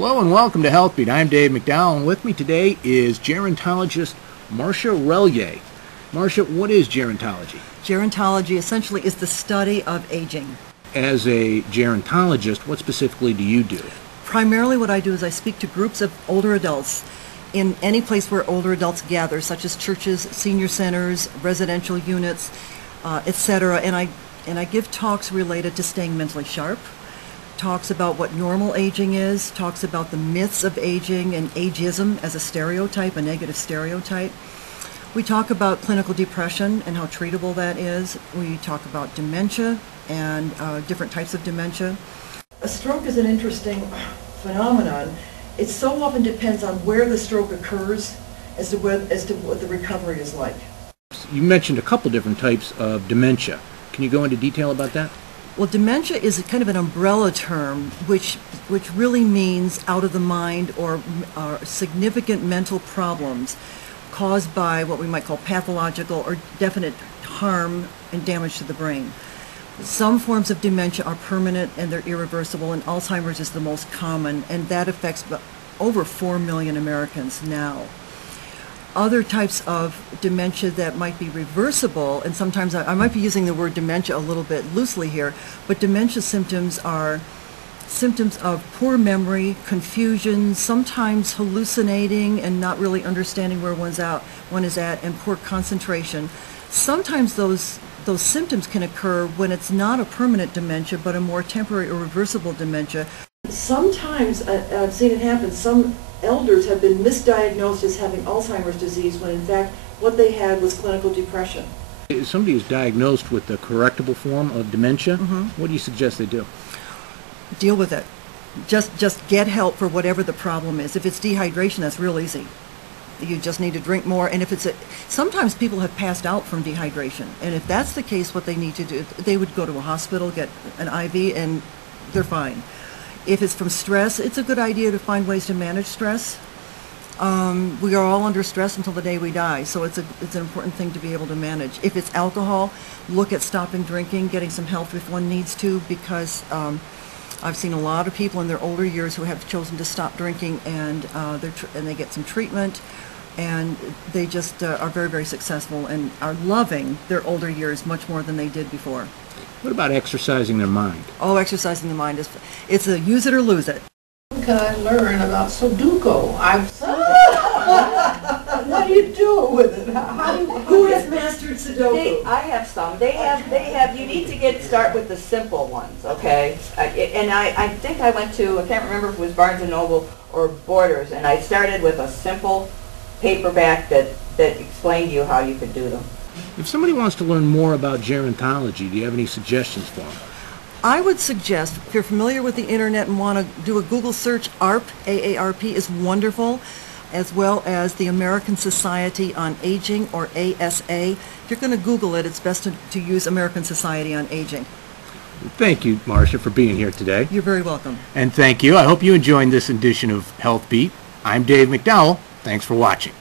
Hello and welcome to Healthbeat. I'm Dave McDowell, and with me today is Gerontologist Marcia Relyea. Marcia, what is gerontology? Gerontology essentially is the study of aging. As a gerontologist, what specifically do you do? Primarily what I do is I speak to groups of older adults in any place where older adults gather, such as churches, senior centers, residential units, etc. And I give talks related to staying mentally sharp, talks about what normal aging is, talks about the myths of aging and ageism as a stereotype, a negative stereotype. We talk about clinical depression and how treatable that is. We talk about dementia and different types of dementia. A stroke is an interesting phenomenon. It so often depends on where the stroke occurs as to what the recovery is like. You mentioned a couple different types of dementia. Can you go into detail about that? Well, dementia is kind of an umbrella term which really means out of the mind or significant mental problems caused by what we might call pathological or definite harm and damage to the brain. Some forms of dementia are permanent and they're irreversible, and Alzheimer's is the most common, and that affects over 4 million Americans now. Other types of dementia that might be reversible, and sometimes I might be using the word dementia a little bit loosely here, but dementia symptoms are symptoms of poor memory, confusion, sometimes hallucinating and not really understanding where one is at, and poor concentration. Sometimes those symptoms can occur when it's not a permanent dementia, but a more temporary or reversible dementia. Sometimes I've seen it happen. Some elders have been misdiagnosed as having Alzheimer's disease when in fact what they had was clinical depression. If somebody is diagnosed with the correctable form of dementia, what do you suggest they do? Deal with it. Just get help for whatever the problem is. If it's dehydration, that's real easy. You just need to drink more, and if sometimes people have passed out from dehydration, and if that's the case, what they need to do, they would go to a hospital, get an IV, and they're fine. If it's from stress, it's a good idea to find ways to manage stress. We are all under stress until the day we die, so it's an important thing to be able to manage. If it's alcohol, look at stopping drinking, getting some help if one needs to, because I've seen a lot of people in their older years who have chosen to stop drinking, and they get some treatment, and they just are very, very successful and are loving their older years much more than they did before. What about exercising their mind? Oh, exercising the mind it's a use it or lose it. Can I learn about Sudoku? What do you do with it? Who has mastered Sudoku? I have some. They have. You need to start with the simple ones, okay? I think I went to, I can't remember if it was Barnes and Noble or Borders, and I started with a simple paperback that explained to you how you could do them. If somebody wants to learn more about gerontology, do you have any suggestions for them? I would suggest, if you're familiar with the internet and want to do a Google search, AARP, A-A-R-P, is wonderful, as well as the American Society on Aging, or ASA. If you're going to Google it, it's best to use American Society on Aging. Thank you, Marcia, for being here today. You're very welcome. And thank you. I hope you enjoyed this edition of Health Beat. I'm Dave McDowell. Thanks for watching.